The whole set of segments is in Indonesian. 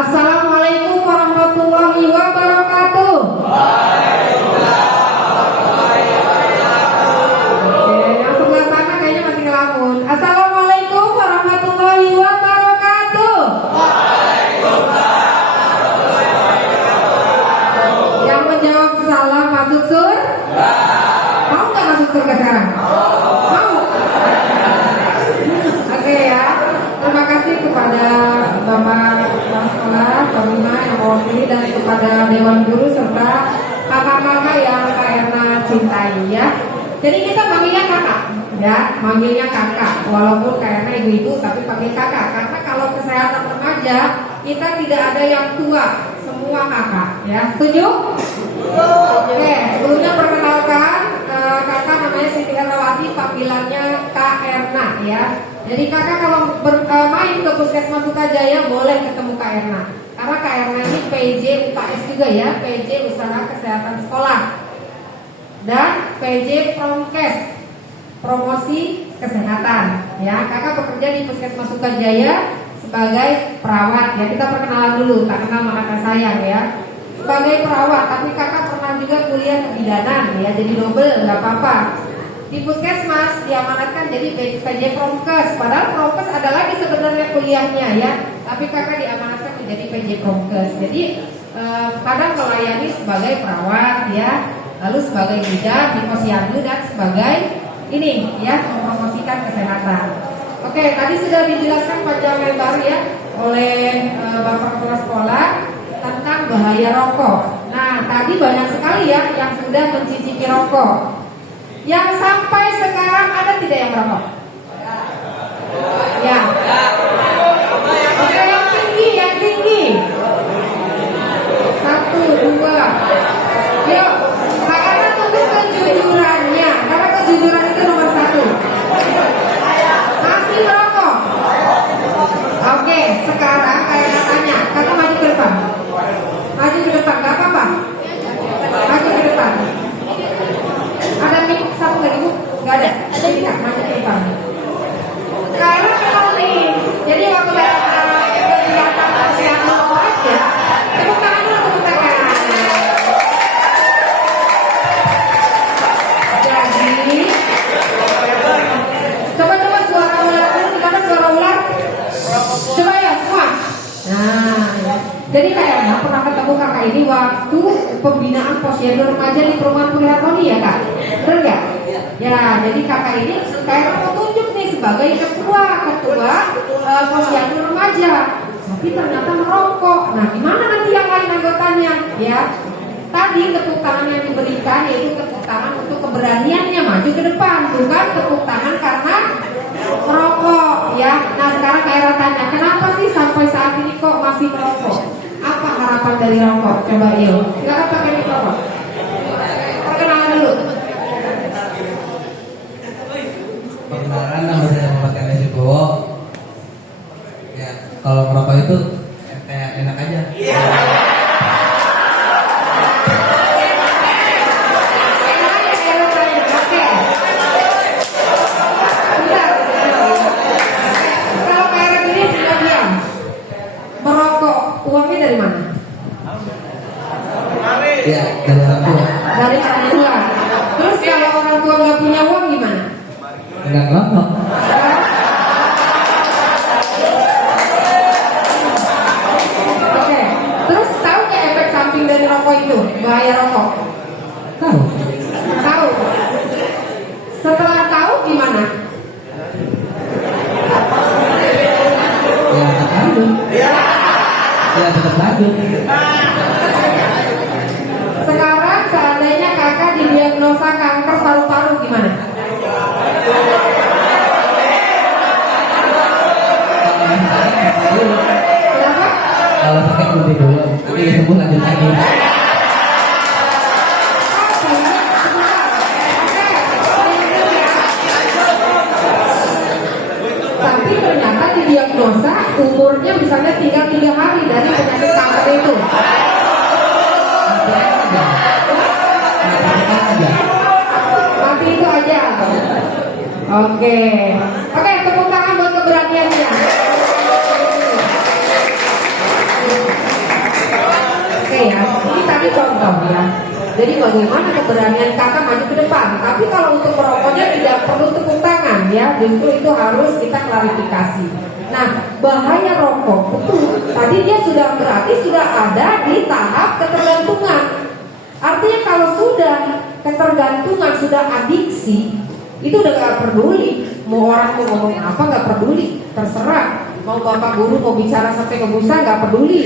Assalamualaikum warahmatullahi wabarakatuh. Oke, yang sebelah sana kayaknya masih ngelamun. Assalamualaikum warahmatullahi wabarakatuh. Yang menjawab salah masuk surga. Mau nggak masuk surga sekarang? Mau? Oke ya. Terima kasih kepada Bapak Kepala Sekolah, Pak Bima yang mewakili, dan kepada Dewan Guru serta kakak-kakak yang Kak Erna cintai ya. Jadi kita panggilnya kakak ya, manggilnya kakak. Walaupun Kak Erna ibu-ibu tapi panggil kakak. Karena kalau kesehatan remaja kita tidak ada yang tua, semua kakak ya. Setuju? Oke, sebelumnya perkenalkan kakak namanya Siti Erlawati, panggilannya Kak Erna ya. Jadi kakak kalau main ke Puskesmas Sukajaya boleh ketemu Kak Erna. Karena Kak Erna ini PJ UKS juga ya, PJ Usaha Kesehatan Sekolah, dan PJ Promkes, Promosi Kesehatan ya. Kakak bekerja di Puskesmas Sukajaya sebagai perawat ya. Kita perkenalan dulu, tak kenal maka tak sayang ya. Sebagai perawat, tapi kakak pernah juga kuliah kebidanan ya, jadi double, nggak apa-apa. Di Puskesmas diamanatkan jadi PJ Promkes, padahal Promkes ada lagi sebenarnya kuliahnya ya, tapi kakak diamanatkan menjadi PJ Promkes. Jadi kadang melayani sebagai perawat ya, lalu sebagai bidan di posyandu, dan sebagai ini ya, mempromosikan kesehatan. Oke, tadi sudah dijelaskan panjang lebar ya oleh Bapak Kepala Sekolah tentang bahaya rokok. Nah, tadi banyak sekali ya yang sudah mencicipi rokok. Yang sampai sekarang ada tidak yang merokok? Ya. Oke, yang tinggi, yang tinggi. 1, 2. Yuk, karena tunggu kejujurannya. Karena kejujuran itu nomor 1. Masih merokok? Oke, sekarang kayak tanya, kakak maju ke depan. Maju ke depan, gak apa-apa. Maju ke depan. Ada mic satu lagi bu? Gak ada. Tidak, maju ke depan. Sekarang kalau nih, jadi waktu kelihatan yang mau aja, tepuk tangan dulu, tepuk tangan. Jadi, coba suara ular dulu, gimana suara ular? Coba ya semua. Nah, ya. Jadi kayaknya pernah ketemu kakak ini waktu pembinaan posyandu remaja di perumahan Puri Harmoni ya kak? Betul nggak? Ya, jadi kakak ini kayak mau tunjuk nih sebagai ketua posyandu remaja, tapi ternyata merokok. Nah, gimana nanti yang lain anggotanya? Ya, tadi tepuk tangan yang diberikan yaitu tepuk tangan untuk keberaniannya maju ke depan, bukan tepuk tangan karena merokok ya. Nah, sekarang kayak tanya, kenapa sih sampai saat ini kok masih merokok? Apa harapan dari rokok? Coba yuk, nggak pakai mikrofon. Perkenalan dulu. Perkenalan, nama saya Muhammad Ernest Wibowo. Ya, kalau merokok itu kayak enak aja. Uangnya dari mana? Ya, dari orang tua. Dari orang tua. Terus kalau orang tua nggak punya uang gimana? Enggak ngerokok. Oke. Terus tahu nggak efek samping dari rokok itu? Bahaya rokok? Tahu. Tahu. Setelah tahu gimana? Ya, tetap lanjut. Ya, tetap lanjut. Sekarang seandainya kakak didiagnosa kanker paru-paru gimana? Kenapa? Kalau sakit berhenti dulu, nanti sembuh lanjut lagi. Tapi ternyata didiagnosa umurnya misalnya tinggal 3 hari dari penyakit kanker itu. Mati itu aja. Oke, tepuk tangan buat keberaniannya. contoh ya. Jadi bagaimana keberanian kakak maju ke depan. Tapi kalau untuk merokoknya tidak perlu tepuk tangan ya, justru itu harus kita klarifikasi. Nah, bahaya rokok betul. Tadi dia berarti sudah ada di tahap ketergantungan. Artinya kalau sudah ketergantungan, sudah adiksi, itu udah gak peduli. Mau orang mau ngomong apa gak peduli, terserah. Mau bapak guru mau bicara sampai ke busa gak peduli.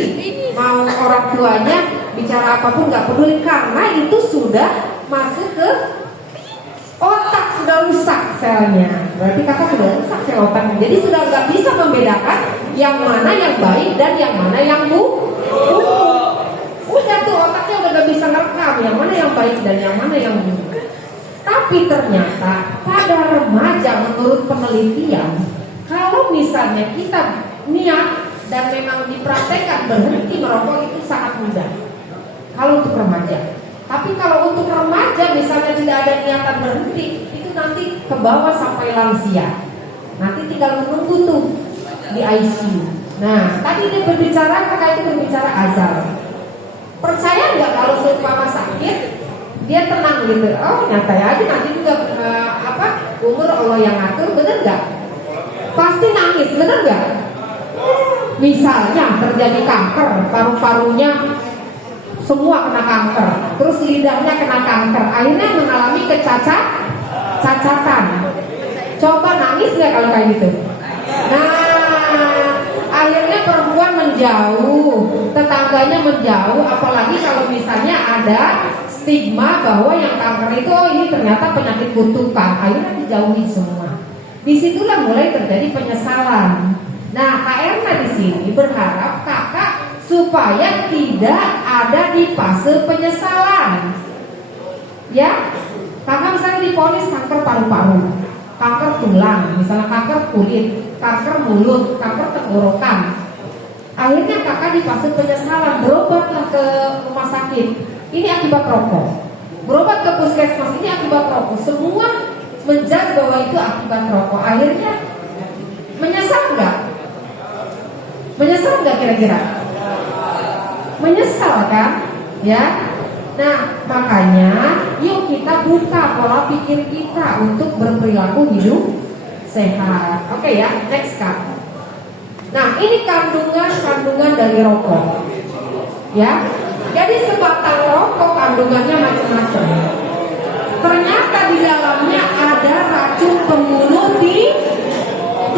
Mau orang tuanya bicara apapun gak peduli, karena itu sudah masuk ke otak, sudah rusak selnya. Berarti kakak sudah rusak sel otaknya. Jadi sudah gak bisa membedakan yang mana yang baik dan yang mana yang buruk. Udah tuh otaknya udah gak bisa ngerekam yang mana yang baik dan yang mana yang buruk. Tapi ternyata pada remaja menurut penelitian, kalau misalnya kita niat dan memang dipraktekkan berhenti merokok itu sangat mudah. Kalau untuk remaja. Tapi kalau untuk remaja misalnya tidak ada niatan berhenti, itu nanti ke bawah sampai lansia. Nanti tinggal menunggu tuh di ICU. Nah, tadi dia berbicara, kakak itu berbicara azal. Percaya nggak kalau seumpama sakit, dia tenang gitu. Oh, nyantai aja nanti juga umur Allah yang ngatur, bener nggak? Pasti nangis, bener nggak? Misalnya terjadi kanker, paru-parunya semua kena kanker, terus lidahnya kena kanker, akhirnya mengalami cacatan. Coba nangis nggak kalau kayak gitu? Nah, akhirnya perempuan menjauh, tetangganya menjauh, apalagi kalau misalnya ada stigma bahwa yang kanker itu ini ternyata penyakit kutukan, akhirnya dijauhi semua. Disitulah mulai terjadi penyesalan. Nah, Kak Erna di sini berharap kakak supaya tidak ada di fase penyesalan. Ya, kakak misalnya diponis kanker paru-paru, kanker tulang, misalnya kanker kulit, kanker mulut, kanker tenggorokan. Akhirnya kakak di fase penyesalan, berobatlah ke rumah sakit. Ini akibat rokok. Berobat ke puskesmas, ini akibat rokok. Semua menjudge bahwa itu akibat rokok. Akhirnya menyesal nggak? Menyesal nggak kira-kira? Menyesal kan? Ya. Nah, makanya yuk kita buka pola pikir kita untuk berperilaku hidup sehat. Oke ya, next Kak. Nah, ini kandungan dari rokok. Ya. Jadi sebatang rokok kandungannya macam-macam. Ternyata di dalamnya ada racun pembunuh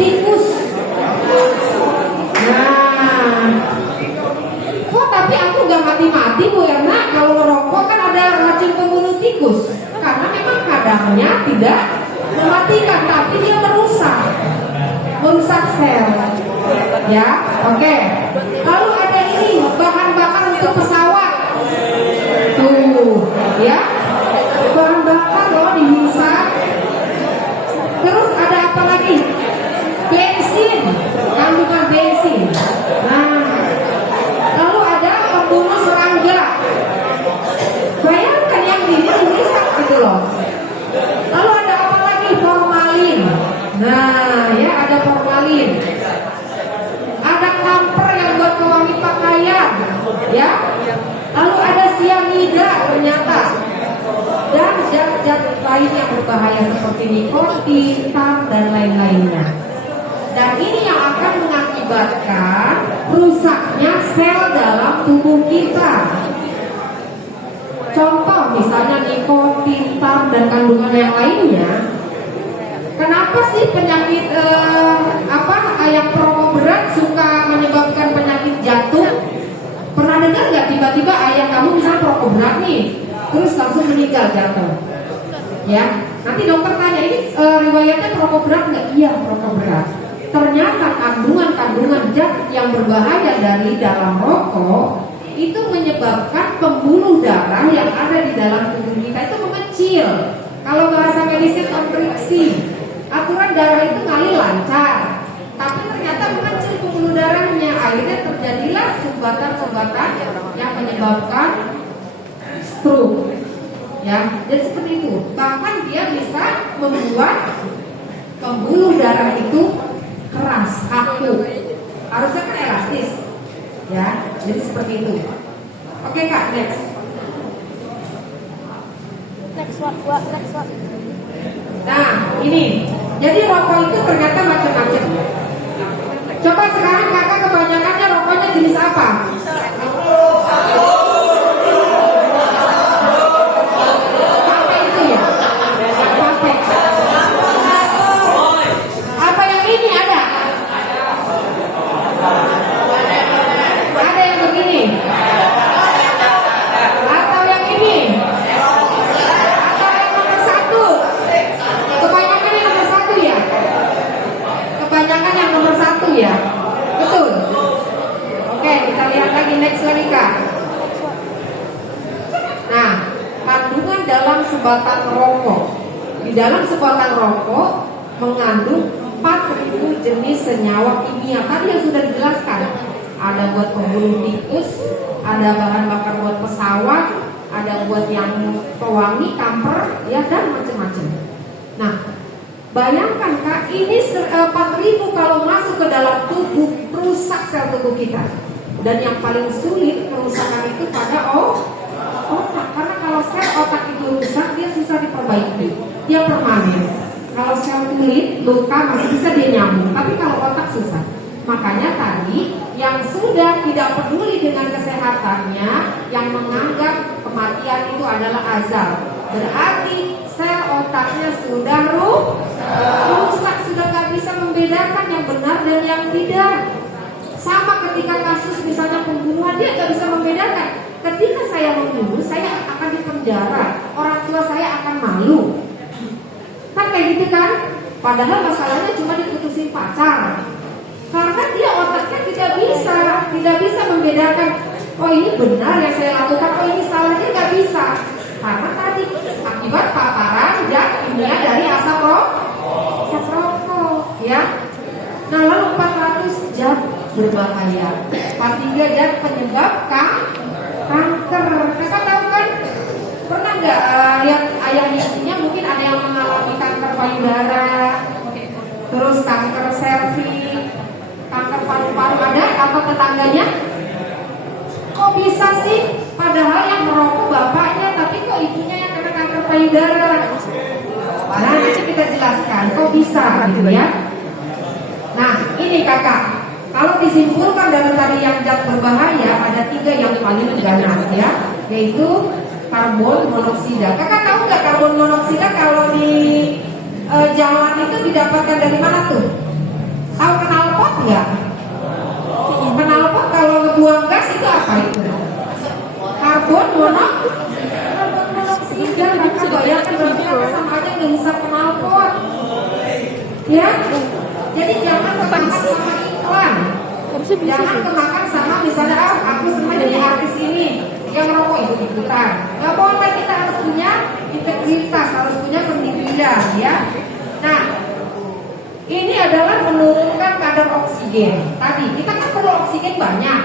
tikus. Nah, kok tapi aku gak mati-mati Bu Erna kalau rokok kan ada racun pembunuh tikus. Karena memang kadarnya tidak mematikan, tapi dia merusak sel. Ya, oke. Lalu ada ini bahan bakar untuk pesawat. Tuh, ya. Bahan bakar loh dihisap. Terus ada apa lagi? Bensin, kandungan bensin. Nah, lalu ada pembunuh serangga. Bayangkan yang ini dihisap gitu loh. Lalu ada apa lagi? Formalin. Nah, ya ada formalin. Ada kamper yang buat pewangi pakaian, ya. Lalu ada sianida ternyata. Dan zat-zat lain yang berbahaya seperti nikotin, tar, dan lain-lainnya. Dan ini yang akan mengakibatkan rusaknya sel dalam tubuh kita. Contoh misalnya nikotin, tar, dan kandungan yang lainnya. Kenapa sih penyakit yang perokok berat suka menyebabkan penyakit jantung? Pernah dengar nggak tiba-tiba ayah kamu misalnya perokok berat nih, terus langsung meninggal jantung? Ya, nanti dokter tanya ini riwayatnya perokok berat nggak? Iya perokok berat. Ternyata kandungan zat yang berbahaya dari dalam rokok itu menyebabkan pembuluh darah yang ada di dalam tubuh kita itu mengecil. Kalau bahasa medis kontriksi. Aturan darah itu ngalir lancar, tapi ternyata mengecil pembuluh darahnya. Akhirnya terjadilah sumbatan-sumbatan yang menyebabkan stroke. Ya, jadi seperti itu. Bahkan dia bisa membuat pembuluh darah itu keras, kaku. Harusnya kan elastis. Ya, jadi seperti itu. Oke Kak, next. Next one. Nah, ini. Jadi rokok itu ternyata macam-macam. Coba sekarang kakak kebanyakannya rokoknya jenis apa? Apa itu ya? Apa? Apa yang ini ada? Ada yang begini? Atau yang ini? Atau yang nomor satu? Kebanyakan yang nomor satu ya? Kebanyakan yang nomor satu ya? Betul? Oke, kita lihat lagi next lagi kak. Nah, kandungan dalam sebatang rokok. Di dalam sebatang rokok mengandung 4.000 jenis senyawa kimia. Tadi yang sudah dijelaskan. Ada buat pembunuh tikus, ada bahan bakar buat pesawat, ada buat yang pewangi, kamper, ya dan macam-macam. Nah, bayangkan kak, ini 4.000 kalau masuk ke dalam tubuh merusak sel tubuh kita. Dan yang paling sulit kerusakan itu pada otak. Karena kalau sel otak itu rusak, dia susah diperbaiki. Dia permanen. Kalau sel kulit luka masih bisa dia nyambung, tapi kalau otak susah. Makanya tadi yang sudah tidak peduli dengan kesehatannya, yang menganggap kematian itu adalah azal, berarti sel otaknya sudah rusak, sudah gak bisa membedakan yang benar dan yang tidak. Sama ketika kasus misalnya pembunuhan, dia gak bisa membedakan. Ketika saya membunuh, saya akan dipenjara, orang tua saya akan malu. Kan kayak gitu kan? Padahal masalahnya cuma diputusin pacar. Karena dia otaknya tidak bisa membedakan. Oh ini benar yang saya lakukan, oh ini salah, dia nggak bisa. Karena tadi akibat paparan zat kimia dari asap rokok, ya. Nah lalu 400 zat berbahaya, 43 zat penyebab kanker. Kakak tahu kan? Pernah nggak lihat ayah ibunya mungkin ada yang mengalami kanker payudara, terus kanker serviks, kanker paru-paru, ada apa tetangganya? Kok bisa sih? Padahal yang merokok bapaknya, tapi kok ibunya yang kena kanker payudara? Nah nanti kita jelaskan kok bisa gitu ya. Nah ini kakak, kalau disimpulkan dari tadi yang zat berbahaya, ada 3 yang paling ganas ya, yaitu karbon monoksida. Kakak tahu nggak karbon monoksida kalau di jalan itu didapatkan dari mana tuh? Tahu knalpot nggak? Knalpot kalau ngebuang gas itu apa itu? Karbon monoksida. Kakak bayangkan berapa sama aja ngehisap knalpot. Ya, jadi jangan kemakan sama iklan. Jangan kemakan sama misalnya aku senang jadi artis ini, yang rokok itu ikutan. Nggak boleh, kita harus punya integritas, harus punya pendirian ya. Nah, ini adalah menurunkan kadar oksigen. Tadi kita kan perlu oksigen banyak,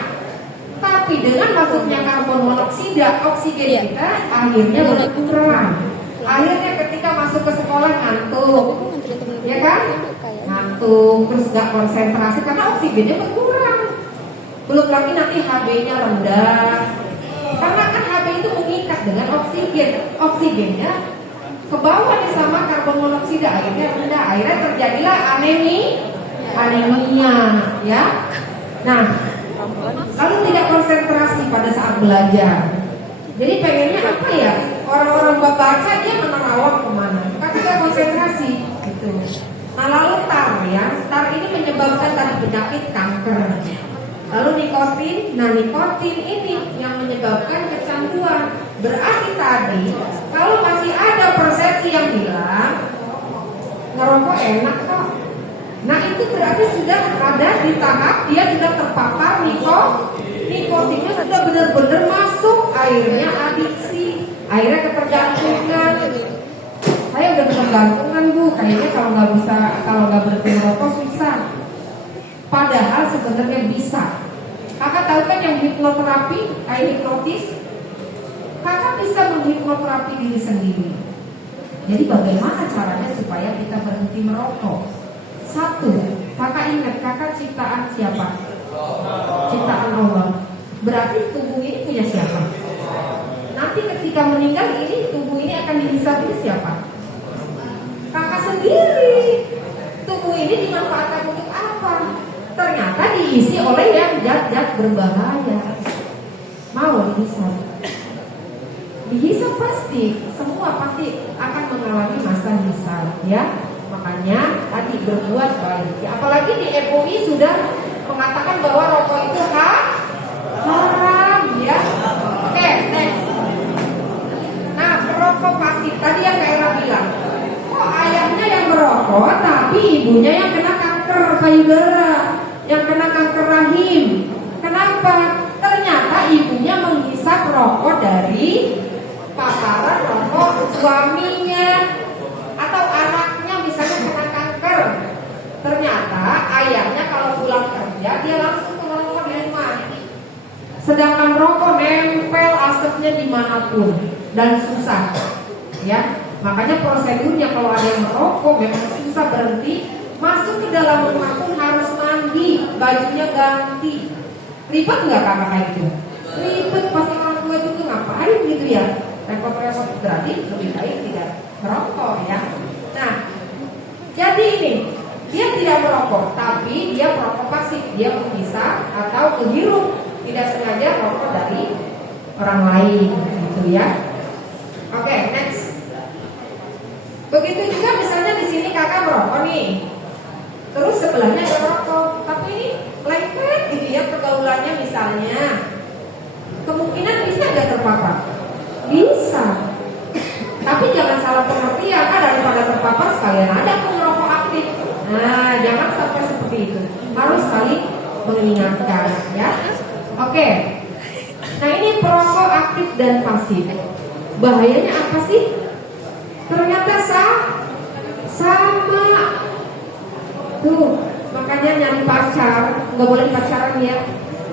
tapi dengan masuknya karbon monoksida, oksigen kita akhirnya berkurang. Akhirnya ketika masuk ke sekolah ngantuk, ya kan? Ngantuk, terus gak konsentrasi karena oksigennya berkurang. Belum lagi nanti HB-nya rendah. Karena kan HB itu mengikat dengan oksigen. Oksigennya ke bawah nih sama karbon monoksida, akhirnya rendah. Akhirnya terjadilah anemia, ya. Nah, lalu tidak konsentrasi pada saat belajar. Jadi pengennya apa ya? Orang-orang baca dia menerawang kemana? Kan tidak konsentrasi, gitu. Nah lalu tar ya, tar ini menyebabkan tadi penyakit kanker. Lalu nikotin, nah nikotin ini yang menyebabkan kecanduan. Berarti tadi kalau masih ada persepsi yang bilang ngerokok enak kok, nah itu berarti sudah ada di tahap dia sudah terpapar nikotinnya sudah benar-benar masuk, akhirnya adiksi, akhirnya ketergantungan. Saya udah ketergantungan bu, kayaknya kalau nggak berhenti merokok susah. Padahal sebenarnya bisa. Kakak tahu kan yang hipnoterapi, kayak hipnotis, kakak bisa menghipnoterapi diri sendiri. Jadi bagaimana caranya supaya kita berhenti merokok? 1, kakak ingat kakak ciptaan siapa? Ciptaan Allah. Berarti tubuh ini punya siapa? Nanti ketika meninggal ini tubuh ini akan diisi hisap itu siapa? Kakak sendiri. Tubuh ini dimanfaatkan untuk apa? Ternyata diisi oleh yang zat-zat berbahaya. Mau dihisap? Dihisap pasti, semua pasti akan mengalami masa hisap, ya. Makanya tadi berbuat baik. Ya, apalagi di MUI sudah mengatakan bahwa rokok itu haram, ya. Oke, next. Nah, perokok pasif tadi yang Kak Era bilang, kok ayahnya yang merokok, tapi ibunya yang kena kanker payudara, yang kena kanker rahim. Kenapa? Ternyata ibunya menghisap rokok dari paparan rokok suaminya atau anaknya misalnya kena kanker. Ternyata ayahnya kalau pulang kerja dia langsung merokok di rumah. Sedangkan rokok nempel asapnya dimanapun dan susah, ya. Makanya prosedurnya kalau ada yang merokok memang susah berhenti. Masuk ke dalam rumah pun harus mandi, bajunya ganti. Ribet nggak kakak kayak gitu? Ribet, pasti orang tua itu ngapain gitu ya? Repot-repot, berarti lebih baik tidak merokok, ya. Nah, jadi ini dia tidak merokok, tapi dia merokok pasif, dia menghisap atau menghirup tidak sengaja rokok dari orang lain, gitu ya. Oke, next. Begitu juga misalnya di sini kakak merokok nih, terus sebelahnya ada rokok, tapi ini lengket gitu ya pergaulannya misalnya, kemungkinan bisa nggak terpapar? Bisa. Tapi jangan salah pengertian, daripada terpapar sekalian ada pengerokok aktif. Nah, jangan sampai seperti itu. Harus saling mengingatkan, ya. Oke. Nah, ini perokok aktif dan pasif. Bahayanya apa sih? Ternyata sama. Tuh, makanya nyari pacar, nggak boleh pacaran ya.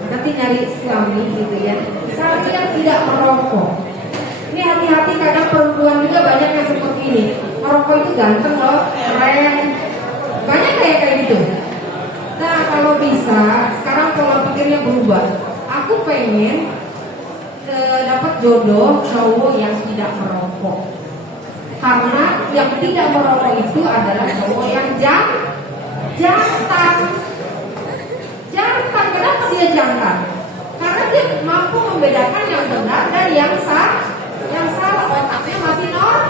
Nanti nyari suami gitu ya. Saya yang tidak merokok. Ini hati-hati, kadang perempuan juga banyak yang seperti ini. Merokok itu ganteng loh, keren. Banyak kayak gitu. Nah, kalau bisa, sekarang pola pikirnya berubah. Aku pengen dapat jodoh cowok yang tidak merokok. Karena yang tidak merokok itu adalah cowok yang jantan. Kenapa dia jantan? Karena dia mampu membedakan yang benar dan yang salah. Otaknya masih normal.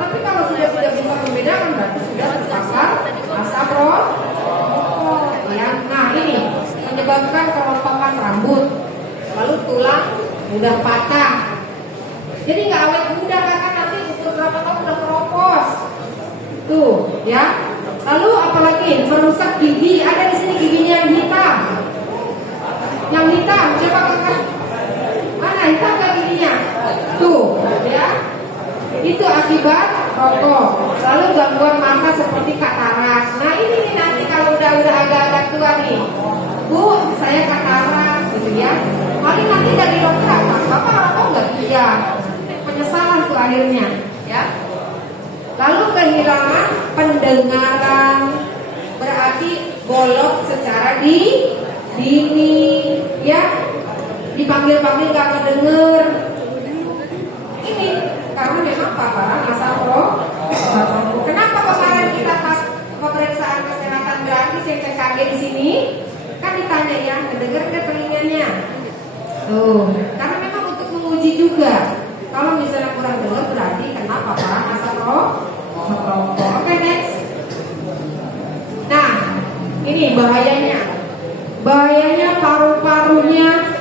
Tapi kalau sudah tidak bisa membedakan, berarti sudah terpapar asap rokok. Ya, nah ini menyebabkan kerontokan rambut, lalu tulang mudah patah. Jadi nggak awet muda, kakak nanti umur berapa tahun udah keropos. Tuh, ya. Lalu apalagi merusak gigi. Ada di sini giginya yang hitam. Yang hitam, coba kakak. Mana hitam nggak giginya? Tuh, ya. Itu akibat rokok. Lalu gangguan mata seperti katarak. Nah ini nih nanti kalau udah agak-agak tua nih, Bu, saya katarak, gitu ya. Paling nanti dari dokter apa? Bapak rokok nggak? Iya. Penyesalan tuh akhirnya, ya. Lalu kehilangan pendengaran, berarti bolong secara dini, ya. Dipanggil-panggil gak kedenger. Ini karena memang paparan asap rokok. Kenapa kemarin kita pas pemeriksaan kesehatan gratis yang CKG di sini kan ditanya ya, kedenger ke telinganya. Tuh, karena memang untuk menguji juga. Kalau misalnya kurang dengar berarti kena paparan asap rokok. Oke, next. Nah, ini bahayanya. Bahayanya paru-parunya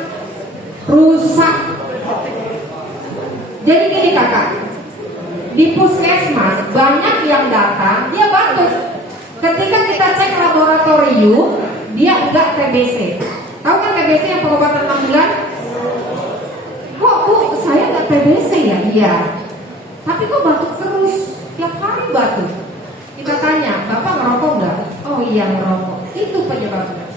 rusak. Jadi gini kakak, di puskesmas banyak yang datang dia batuk. Ketika kita cek laboratorium, dia enggak TBC. Tahu kan TBC yang pengobatan 6 bulan? Kok Bu, saya enggak TBC ya? Iya. Tapi kok batuk terus? Tiap hari batuk. Kita tanya, Bapak ngerokok enggak? Oh iya ngerokok. Itu penyebabnya.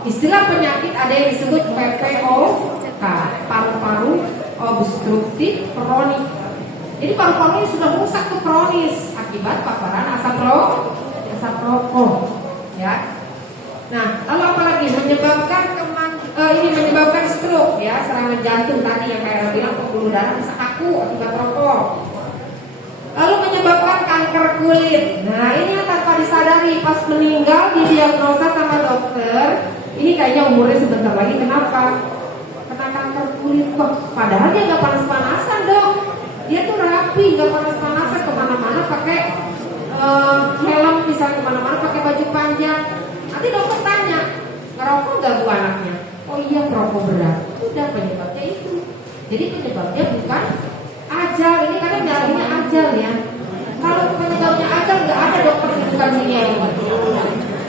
Istilah penyakit ada yang disebut PPOK, paru-paru obstruktif kronik. Jadi paru-parunya sudah rusak tuh kronis akibat paparan asap rokok, ya. Nah, lalu apalagi menyebabkan menyebabkan stroke, ya, serangan jantung tadi yang kayak bilang pembuluh darah bisa kaku akibat rokok. Lalu menyebabkan kanker kulit. Nah, ini yang tanpa disadari pas meninggal didiagnosa sama dokter, ini kayaknya umurnya sebentar lagi. Kenapa? Kena kanker kulit kok. Padahal dia nggak panas-panasan dong. Dia tuh rapi, nggak panas-panasan, kemana-mana pakai helm, bisa kemana-mana pakai baju panjang. Nanti dokter tanya, ngerokok nggak bu anaknya? Oh iya, perokok berat. Udah, penyebabnya itu. Jadi penyebabnya bukan ajal. Ini kadang nyarinya ajal ya. Kalau penyebabnya ajal nggak ada dokter rujukan dunia ini.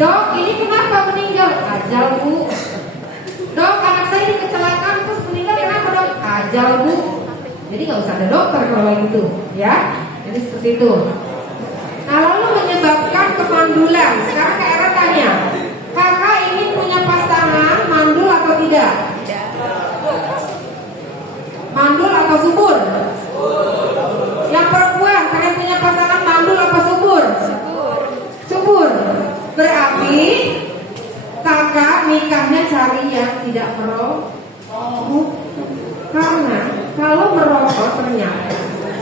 Dok, ini kenapa meninggal? Ajal bu. Dok, anak saya ini kecelakaan terus meninggal, kenapa dok? Ajal bu. Jadi nggak usah ada dokter kalau itu, ya. Jadi seperti itu. Nah, lalu menyebabkan kemandulan. Sekarang Kak Era tanya, kakak ini punya pasangan mandul atau tidak? Mandul atau subur? Yang perempuan pengen punya pasangan mandul apa subur? Subur. Berarti kakak nikahnya cari yang tidak merokok. Karena kalau merokok ternyata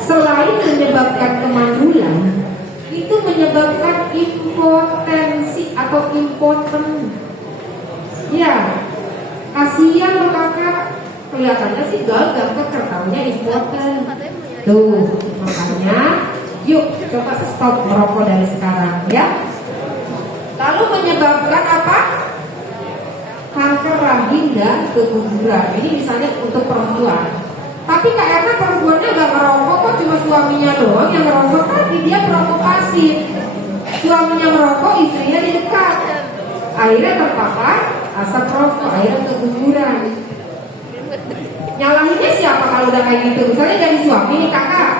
selain menyebabkan kemandulan, itu menyebabkan impotensi atau impoten. Ya, kasihan lo kakak. Kelihatannya sih gagal, ketaunya impoten. Tuh, makanya yuk coba stop merokok dari sekarang ya. Lalu menyebabkan apa? Kanker rahim dan keguguran. Ini misalnya untuk perempuan. Tapi Kak Erna perempuannya gak merokok kok, cuma suaminya doang yang merokok. Tadi dia perokok pasif. Suaminya merokok, istrinya di dekat. Akhirnya terpapar asap rokok, akhirnya keguguran. Nyalahinnya siapa kalau udah kayak gitu? Misalnya dari suami nih, kakak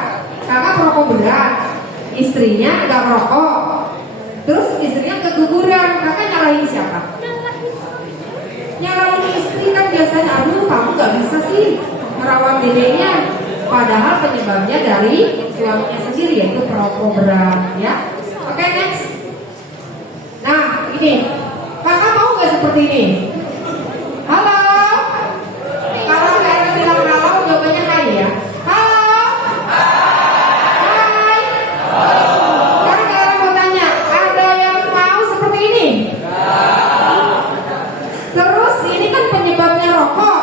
perokok berat, istrinya gak merokok, terus istrinya keguguran, kakak nyalahin siapa? Nyalahin istri kan biasanya, aduh kamu gak bisa sih merawat dedenya. Padahal penyebabnya dari suaminya sendiri, yaitu perokok berat ya. Oke, next. Nah ini, kakak mau gak seperti ini? Halo. Kalau kalian bilang halo, jawabannya hai ya. Halo. Hai. Sekarang kalian mau tanya, ada yang mau seperti ini? Terus ini kan penyebabnya rokok.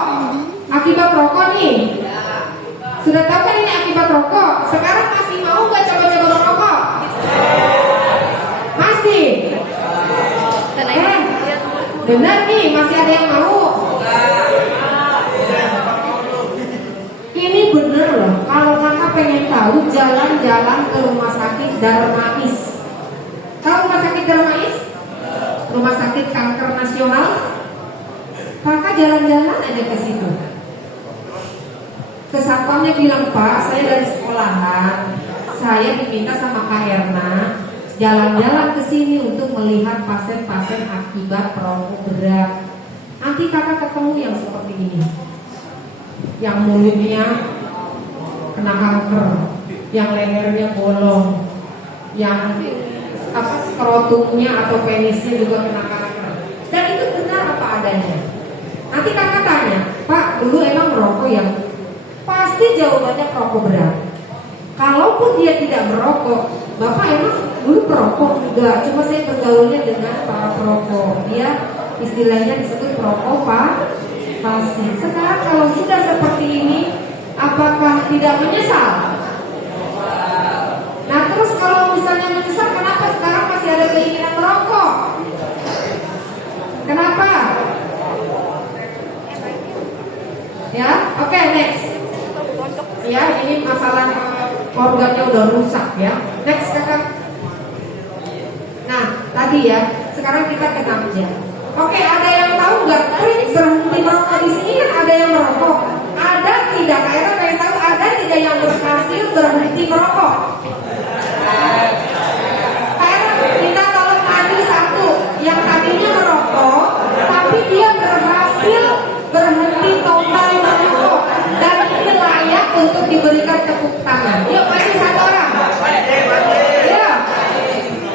Akibat rokok nih. Sudah tahu kan ini akibat rokok. Sekarang masih mau nggak coba-coba merokok? Masih. Benar nih, masih ada yang mau. Ini bener loh. Kalau kakak pengen tahu, jalan-jalan ke rumah sakit Darmais. Tahu rumah sakit Darmais? Rumah sakit kanker nasional. Kakak jalan-jalan aja ke situ. Ke satpamnya bilang, Pak, saya dari sekolahan, saya diminta sama Kak Erna jalan-jalan ke sini untuk melihat pasien-pasien akibat perokok berat. Nanti kakak ketemu yang seperti ini, yang mulutnya kena kanker, yang lehernya bolong, yang skrotumnya atau penisnya juga kena kanker. Dan itu benar apa adanya. Nanti kakak tanya, Pak, dulu emang merokok ya? Pasti jawabannya perokok berat. Kalaupun dia tidak merokok, Bapak emang dulu perokok? Enggak, cuma saya bergaulnya dengan para perokok. Dia istilahnya disebut perokok pasif. Sekarang kalau sudah seperti ini, apakah tidak menyesal? Nah terus kalau misalnya menyesal, kenapa sekarang masih ada keinginan merokok? Kenapa? Ya, oke, next. Ya, ini masalah organnya udah rusak ya. Next kakak. Nah, tadi ya. Sekarang kita ke Namja. Oke, ada yang tahu nggak? Berhenti merokok di sini kan ada yang merokok. Ada tidak? Kayaknya pengen tahu ada tidak yang berhasil berhenti merokok? Kayaknya kita tolong tadi satu yang tadinya merokok, tapi dia berhasil berhenti total merokok dan ini layak untuk diberikan tepuk tangan. Yuk, maju satu orang. Ya.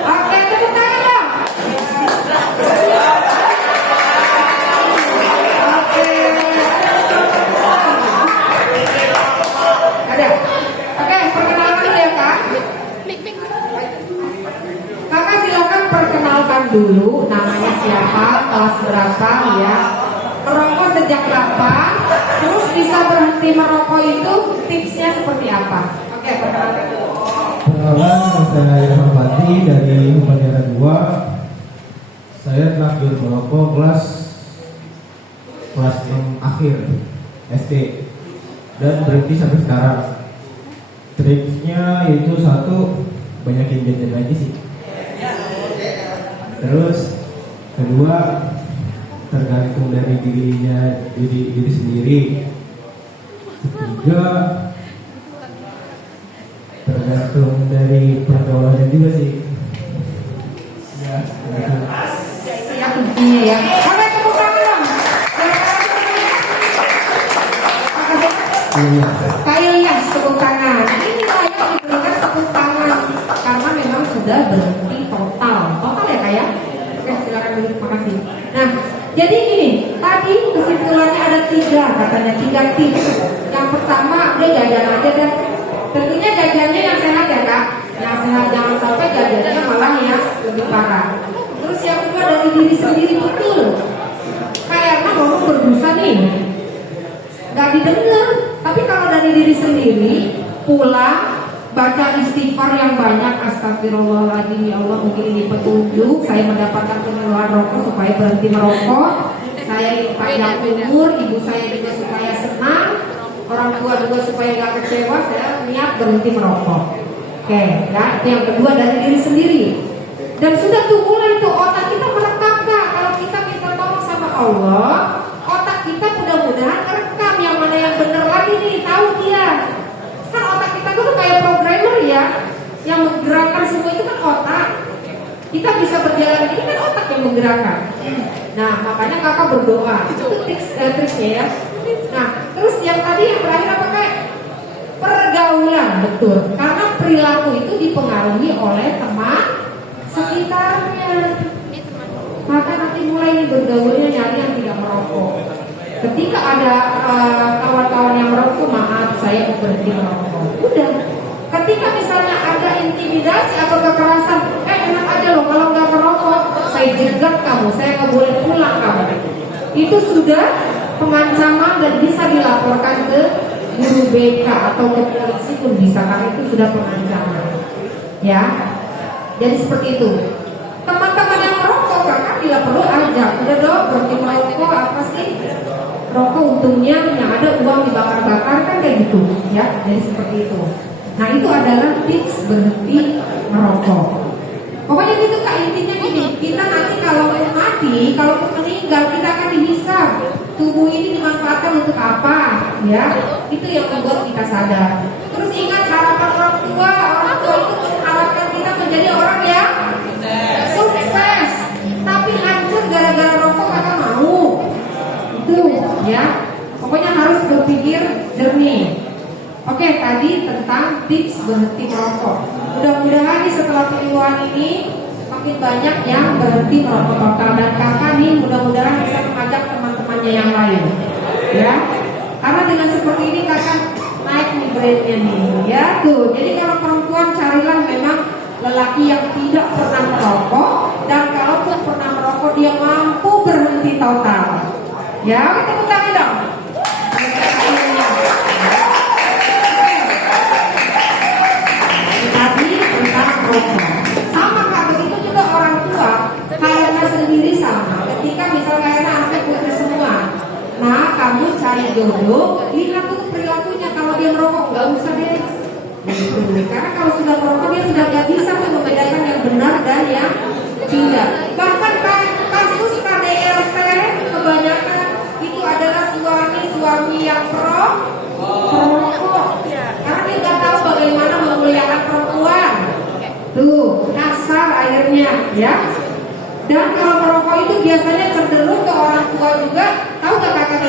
Oke, tepuk tangan dong. Oke. Ada. dulu namanya siapa, kelas berapa ya, merokok sejak kapan, terus bisa berhenti merokok itu tipsnya seperti apa? Oke, perkenalkan. Perkenalkan, saya hormati dari Upacara 2. Saya telah merokok kelas 6 akhir SD dan berhenti sampai sekarang. Triknya itu satu, banyakin jajan aja sih. Terus kedua, tergantung dari diri sendiri. Ketiga, tergantung dari pergaulannya juga sih. Ya, gitu. Ya kuncinya ya. Oke, tepuk tangan dong. Iya. Kak Ilyas, tepuk tangan. Ini layak diberikan tepuk tangan karena memang sudah berhenti total. Total ya Kak ya? Oke, silakan dulu. Terima kasih. Nah, jadi gini, tadi kesimpulannya ada 3 katanya, 3 tips. Yang pertama, dia jajan aja dan tentunya jajannya yang sehat ya Kak. Yang sehat, jangan sampai jajannya malah yang lebih parah. Terus yang kedua dari diri sendiri, betul. Kayaknya ngomong berdosa nih, gak didengar. Tapi kalau dari diri sendiri, pulang baca istighfar yang banyak, astagfirullahaladzim, ya Allah mungkin ini petunjuk, saya mendapatkan penyuluhan rokok supaya berhenti merokok, saya ingin panjang umur, ibu saya juga supaya senang, orang tua juga supaya gak kecewa, saya niat berhenti merokok. Oke, ya, itu yang kedua dari diri sendiri. Dan sudah tuh mulai tuh otak kita merekam Kak. Kalau kita minta tolong sama Allah, otak kita mudah-mudahan merekam yang mana yang benar lagi nih, tahu dia. Kan otak kita tuh kayak programmer ya, yang menggerakkan semua itu kan otak. Kita bisa berjalan ini kan otak yang menggerakkan. Nah, makanya Kakak berdoa. Itu triknya ya. Nah, terus yang tadi yang terakhir apa Kak? Pergaulan, betul. Karena perilaku itu dipengaruhi oleh teman sekitarnya. Maka nanti mulai nih bergaulnya nyari yang tidak merokok. Ketika ada kawan-kawan yang merokok, maaf saya mau berhenti merokok. Udah. Ketika misalnya ada intimidasi atau kekerasan, enak aja loh kalau nggak merokok, saya jegat kamu, saya nggak boleh pulang kamu. Itu sudah pengancaman dan bisa dilaporkan ke guru BK atau ke polisi pun bisa, karena itu sudah pengancaman. Ya. Jadi seperti itu. Teman-teman yang merokok, Kakak tidak perlu ajak. Udah dong, berhenti merokok apa sih? Rokok untungnya yang ada uang dibakar-bakar kan kayak gitu, ya. Jadi seperti itu. Nah itu adalah tips berhenti merokok. Pokoknya gitu Kak, intinya gini. Kita nanti kalau mati, kalau meninggal, kita akan dihisab. Tubuh ini dimanfaatkan untuk apa? Ya, itu yang membuat kita sadar. Terus ingat harapan orang tua itu mengharapkan kita menjadi orang yang sukses. Tapi hancur gara-gara rokok Kakak mau. Itu ya. Pokoknya harus berpikir jernih. Oke, tadi tentang tips berhenti merokok. Mudah-mudahan nih setelah penyuluhan ini makin banyak yang berhenti merokok total, dan Kakak nih mudah-mudahan bisa mengajak teman-temannya yang lain. Ya. Karena dengan seperti ini Kakak naik nih brandnya nih. Ya tuh. Jadi kalau perempuan carilah memang lelaki yang tidak pernah merokok, dan kalaupun pernah merokok dia mampu berhenti total. Ya, kita tepuk tangan dong. Tadi tentang rokok. Sama Kak, begitu juga orang tua. Kayaknya sendiri sama. Ketika misalnya kayaknya aspek punya semua. Nah, kamu cari jodoh, lihat tuh perilakunya. Kalau dia merokok, nggak usah deh. Karena kalau sudah merokok dia sudah nggak bisa membedakan yang benar dan yang tidak. Bahkan kasus KDRT kebanyakan itu adalah suami yang perokok. Karena dia nggak tahu bagaimana memuliakan perempuan. Tuh, kasar akhirnya, ya. Dan kalau merokok itu biasanya cenderung ke orang tua juga. Tahu nggak Kakak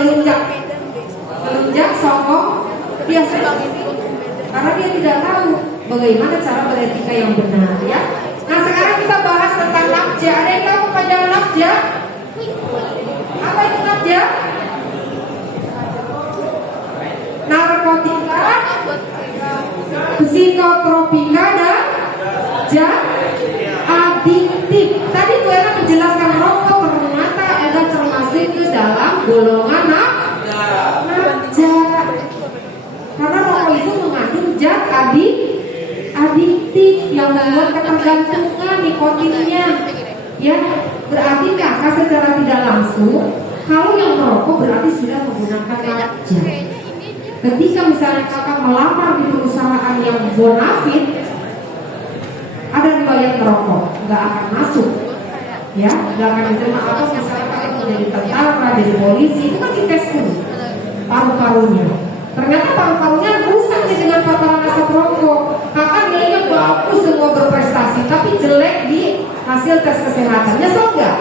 telunjak sokong biasanya gitu. Karena dia tidak tahu bagaimana cara beretika yang benar, ya. Nah sekarang kita bahas tentang nafja. Ada yang tahu kepanjangan nafja? Apa itu nafja? Narkotika, psikotropika, dan adiktif. Tadi Bu Ena adiktif yang membuat ketergantungan nikotinnya. Ya, berarti kakak secara tidak langsung kalau yang merokok berarti sudah menggunakan nafja. Ketika misalnya kakak melamar di perusahaan yang bonafit, ada riwayat merokok, nggak akan masuk. Ya, nggak akan diterima. Atau misalnya kakak mau jadi tentara, jadi polisi, itu kan dites dulu paru-parunya. Ternyata paru-parunya rusak nih dengan paparan asap rokok. Kakak nilainya bagus semua berprestasi, tapi jelek di hasil tes kesehatan. Nyesel nggak?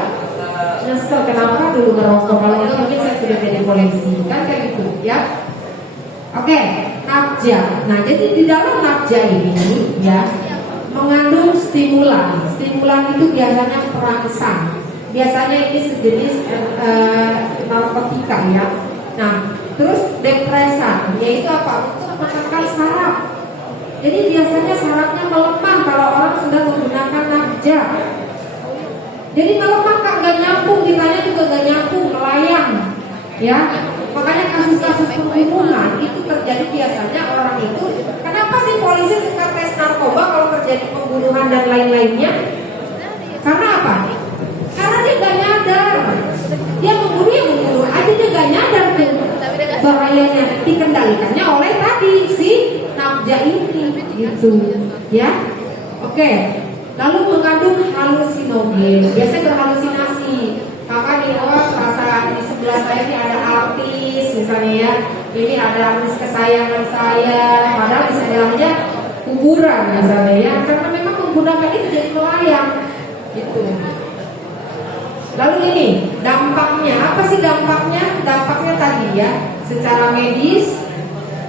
Nyesel kenapa dulu ngerokok? Kalau itu mungkin saya sudah jadi polisi, kan kayak gitu, ya. Oke, nafja. Nah, jadi di dalam nafja ini, ya, mengandung stimulan. Stimulan itu biasanya perangsang. Biasanya ini sejenis narkotika, ya. Nah, terus depresan, yaitu apa? Untuk menekan saraf. Jadi biasanya sarafnya melemah kalau orang sudah menggunakan nafja. Jadi melemah kan nggak nyambung, ditanya juga nggak nyambung, melayang, ya. Makanya kasus-kasus pembunuhan itu terjadi biasanya orang itu. Kenapa sih polisi suka tes narkoba kalau terjadi pembunuhan dan lain-lainnya? Karena apa? Karena dia nggak nyadar. Dia membunuh aja, dia nggak nyadar tuh bahayanya. Dikendalikannya oleh tadi si nafja ini, gitu, ya. Oke. Lalu mengandung halusinogen, biasanya berhalusinasi. Kakak di luar perasaan di sebelah saya ini ada artis misalnya, ya. Ini ada artis kesayangan saya, padahal bisa dalamnya kuburan misalnya, ya. Karena memang menggunakan itu jadi melayang, gitu. Lalu ini dampaknya, apa sih dampaknya? Dampaknya tadi, ya, secara medis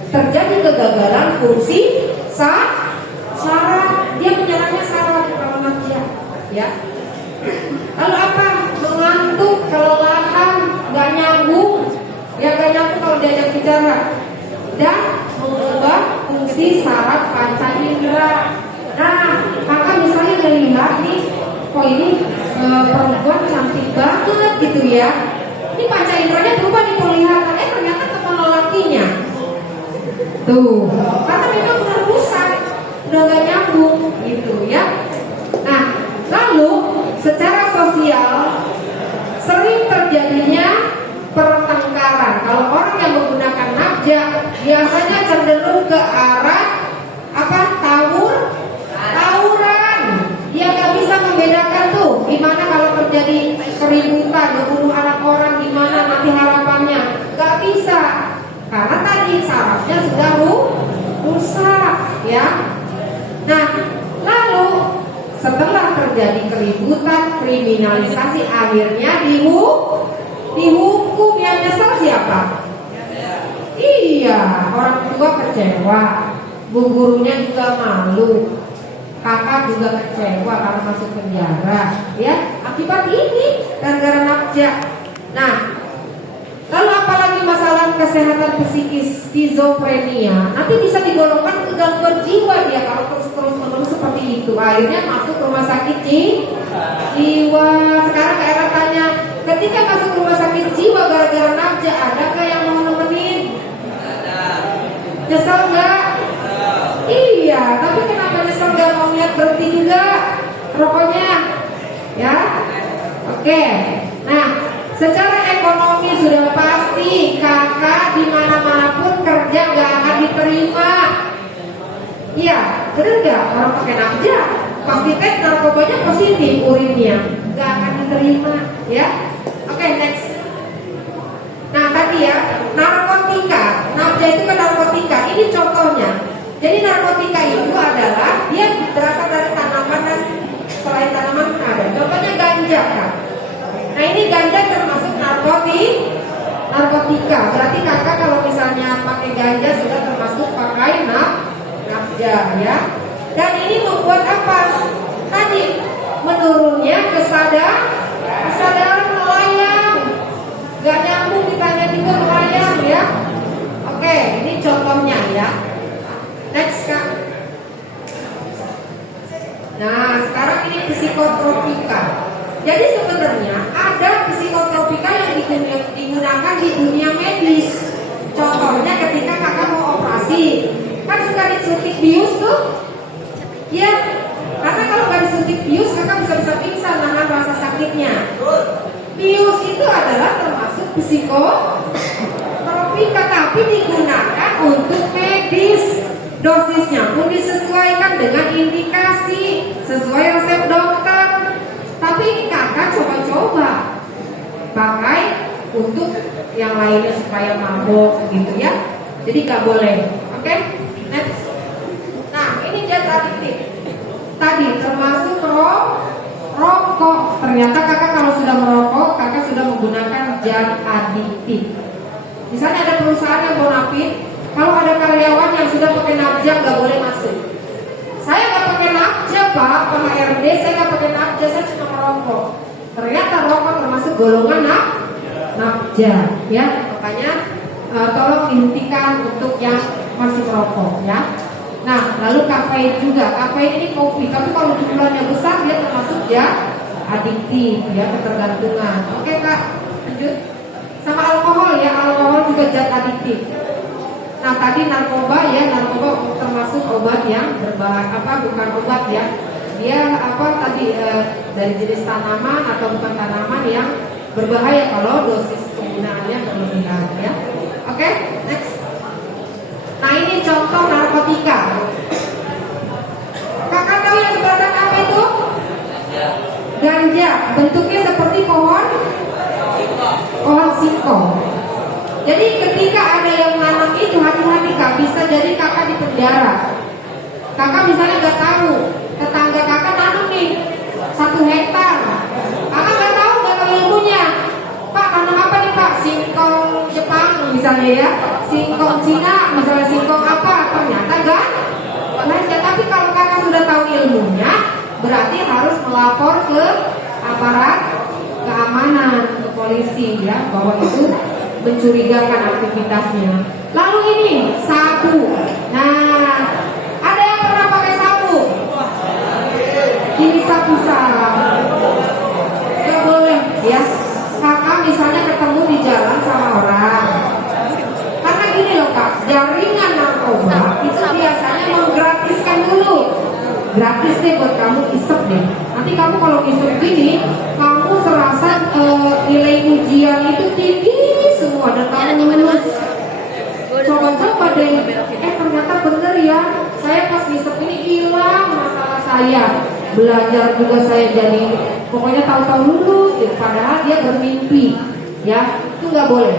terjadi kegagalan fungsi saraf. Dia menyerangnya saraf kalau nafja, ya. Lalu apa? Mengantuk, kelelahan, nggak nyambung, ya nggak nyambung kalau diajak bicara, dan mengubah fungsi saraf panca indera. Nah, maka misalnya melihat nih, kok ini perempuan cantik banget gitu, ya. Ini panca inderanya berubah nih penglihatan, ternyata teman lelakinya. Tuh, karena memang udah rusak, udah gak nyambung gitu, ya. Nah, lalu secara sosial sering terjadinya pertengkaran. Kalau orang yang menggunakan nafja biasanya cenderung ke arah apa? Tawuran. Dia gak bisa membedakan tuh gimana kalau terjadi keributan, membunuh anak orang, gimana nanti harapannya. Gak bisa. Karena tadi sarafnya sudah rusak, ya. Nah, lalu setelah terjadi keributan, kriminalisasi, akhirnya dihukum. Yang nyesel siapa? Iya, orang tua kecewa, bu gurunya juga malu, kakak juga kecewa karena masuk penjara, ya. Akibat ini gara-gara nafja. Nah, lalu apalagi masalah kesehatan psikis, skizofrenia, nanti bisa digolongkan ke gangguan jiwa dia kalau terus-menerus seperti itu. Akhirnya masuk rumah sakit jiwa. Sekarang Kak tanya, ketika masuk rumah sakit jiwa gara-gara nafja, adakah yang mau nemenin? Nyesel nggak? Iya, tapi kenapa nyesel nggak mau lihat berhenti juga rokoknya? Ya, oke. Nah, secara ekonomi sudah pasti kakak di mana-mana pun kerja nggak akan diterima. Iya, benar nggak? Orang pakai nafja, pasti tes narkobanya positif urinnya, nggak akan diterima, ya. Oke, next. Nah tadi ya, narkotika, nafja itu kan narkotika. Ini contohnya. Jadi narkotika itu adalah dia berasal dari tanaman dan selain tanaman ada. Contohnya ganja kan. Nah ini ganja termasuk narkotika. Berarti kakak kalau misalnya pakai ganja sudah termasuk pakai nafja, ya. Dan ini membuat apa? Tadi menurunnya kesadaran melayang. Gak nyambung ditanya juga melayang, ya. Oke, ini contohnya, ya. Next Kak. Nah sekarang ini psikotropika. Jadi sebenarnya ada psikotropika yang digunakan di dunia medis. Contohnya ketika kakak mau operasi, Kan suka disuntik bius tuh. Ya, karena kalau nggak disuntik bius kakak bisa pingsan nahan rasa sakitnya. Bius itu adalah termasuk psikoterapi, tetapi digunakan untuk medis. Dosisnya pun disesuaikan dengan indikasi sesuai resep dokter. Tapi kakak coba-coba pakai untuk yang lainnya supaya mabok gitu ya. Jadi gak boleh. Oke? Next. Nah, ini zat adiktif. Tadi termasuk rokok. Ternyata kakak kalau sudah merokok, kakak sudah menggunakan zat adiktif. Misalnya ada perusahaan yang bonafit, kalau ada karyawan yang sudah pakai nafjak gak boleh masuk. Saya gak pakai nafjak Pak, HRD saya gak pakai nafjak, saya cuma merokok. Ternyata rokok termasuk golongan nafjak, ya. Makanya tolong dihentikan untuk yang masih merokok, ya. Nah, lalu kafein juga. Kafein ini kopi, tapi kalau jumlahnya besar dia termasuk ya adiktif, ya, ketergantungan. Oke Kak, lanjut. Sama alkohol ya, alkohol juga zat adiktif. Nah tadi narkoba ya, narkoba termasuk obat yang berbahaya, bukan obat ya. Dia tadi dari jenis tanaman atau bukan tanaman yang berbahaya kalau dosis penggunaannya berlebihan ya. Oke, next. Nah ini contoh narkotika. Kakak tahu yang sebelah sana apa itu? Ganja. Bentuknya seperti pohon singkong. Jadi ketika ada yang nanam itu hati-hati Kak, bisa jadi kakak di penjara. Kakak misalnya nggak tahu, tetangga kakak nanam nih 1 hektar. Kakak nggak tahu ilmunya. Pak tanam apa nih Pak? Singkong Jepang misalnya ya, singkong Cina misalnya, singkong apa? Ternyata ganja. Tapi kalau kakak sudah tahu ilmunya, berarti harus melapor ke aparat keamanan, ke polisi ya, bahwa itu mencurigakan aktivitasnya. Lalu ini sabu. Nah, ada yang pernah pakai sabu? Ini sabu-sabu. Gak boleh ya. Kakak misalnya ketemu di jalan sama orang. Karena gini loh Kak, jaringan narkoba itu biasanya menggratiskan dulu. Gratis deh buat kamu, isep deh. Nanti kamu kalau isep gini, kamu serasa nilai ujian itu tinggi semua dan kamu lulus. Coba-coba deh. Ternyata bener ya. Saya pas ngisep ini hilang masalah saya. Belajar juga saya jadi pokoknya tahu-tahu lulus ya. Padahal dia bermimpi. Ya, itu nggak boleh.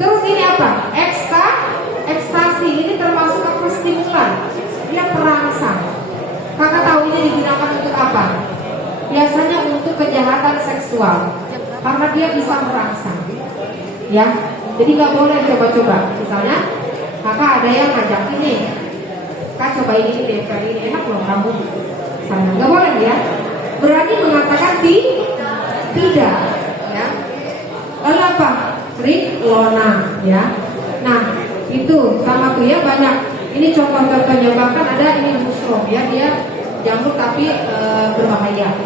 Terus ini apa? Ekstasi. Ini termasuk apa? Stimulan. Dia perangsang. Kakak tahu ini digunakan untuk apa? Biasanya untuk kejahatan seksual. Karena dia bisa merangsang. Ya, jadi nggak boleh coba-coba. Misalnya, kakak ada yang ngajak ini, Kak coba ini deh, ini enak loh kamu. Sana nggak boleh ya. Berani mengatakan tidak. Ya. Lalu apa? Riklona. Ya. Nah, itu sama tuh ya banyak. Ini contoh-contohnya, bahkan ada ini mushroom ya, dia jamur tapi berbahaya.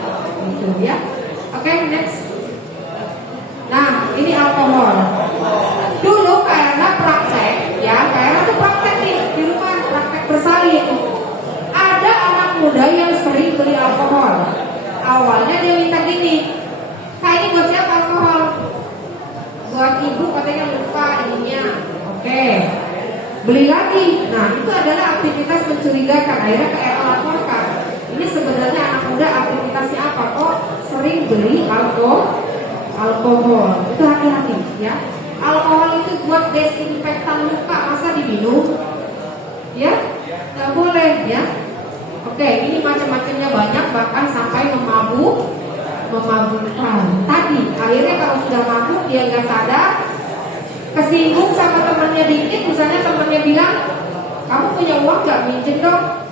Itu ya. Oke, next. Nah, ini alkohol. Dulu karena praktek, ya, karena tuh praktek nih di rumah, praktek bersalin. Ada anak muda yang sering beli alkohol. Awalnya dia minta gini, Kak ini buat siapa alkohol? Buat ibu katanya lupa ininya. Oke. Beli lagi. Nah, itu adalah aktivitas mencurigakan. Akhirnya kayak laporkan. Ini sebenarnya anak muda aktivitasnya apa? Oh, sering beli alkohol. Itu hati-hati ya. Alkohol itu buat desinfektan muka, masa diminum? Ya, nggak boleh ya. Oke, ini macam-macamnya banyak, bahkan sampai memabukkan. Tadi akhirnya kalau sudah mabuk dia nggak sadar, kesinggung sama temannya dikit, misalnya temannya bilang, kamu punya uang nggak, minjem dong?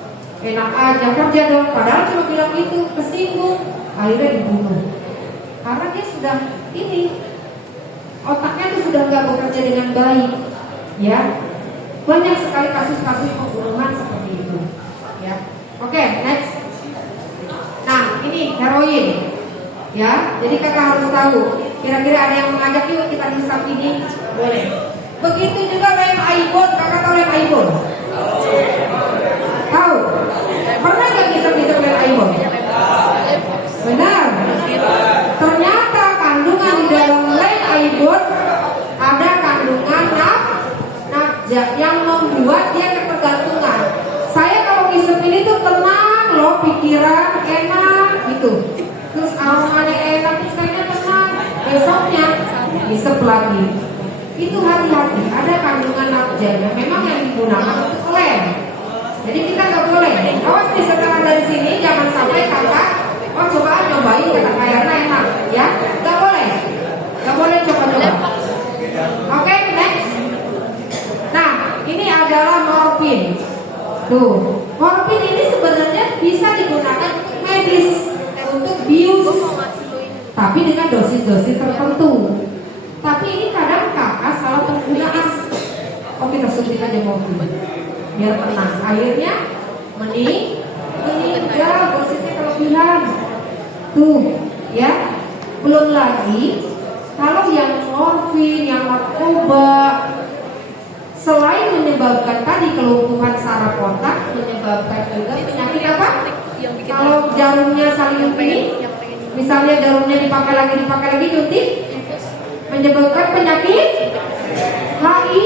Enak aja kerja dong, padahal cuma bilang itu, kesinggung, akhirnya dibunuh. Karena dia sudah otaknya itu sudah nggak bekerja dengan baik, ya. Banyak sekali kasus-kasus pembunuhan seperti itu, ya. Oke, next. Nah, ini heroin, ya. Jadi kakak harus tahu. Kira-kira ada yang mengajak yuk kita hisap ini, boleh. Begitu juga lem aibon, kakak tahu lem aibon? Tahu? Pernah nggak bisa lihat iPhone? Benar. Ternyata kandungan di dalam lem iPhone ada kandungan nafza yang membuat dia ketergantungan. Saya kalau ngisep ini tuh tenang loh, pikiran enak gitu. Terus aromanya enak, terus kayaknya tenang. Besoknya ngisep lagi. Itu hati-hati, ada kandungan nafza yang memang yang digunakan untuk lem. Jadi kita nggak boleh. Awas nih setelah dari sini jangan sampai kakak coba nyobain kata kayaknya enak, ya? Nggak boleh coba-coba. Oke, next. Nah, ini adalah morfin. Tuh, morfin ini sebenarnya bisa digunakan untuk medis, untuk bius, tapi dengan dosis-dosis tertentu. Tapi ini kadang kakak salah penggunaan. Oh, kita suntik aja morfin biar tenang. Akhirnya meninggal, dosisnya kelebihan. Tuh, ya. Belum lagi kalau yang morfin, yang narkoba, selain menyebabkan tadi kelumpuhan saraf otak, menyebabkan juga penyakit apa? Kalau jarumnya saling ini, misalnya jarumnya dipakai lagi nyuntik, menyebabkan penyakit HIV.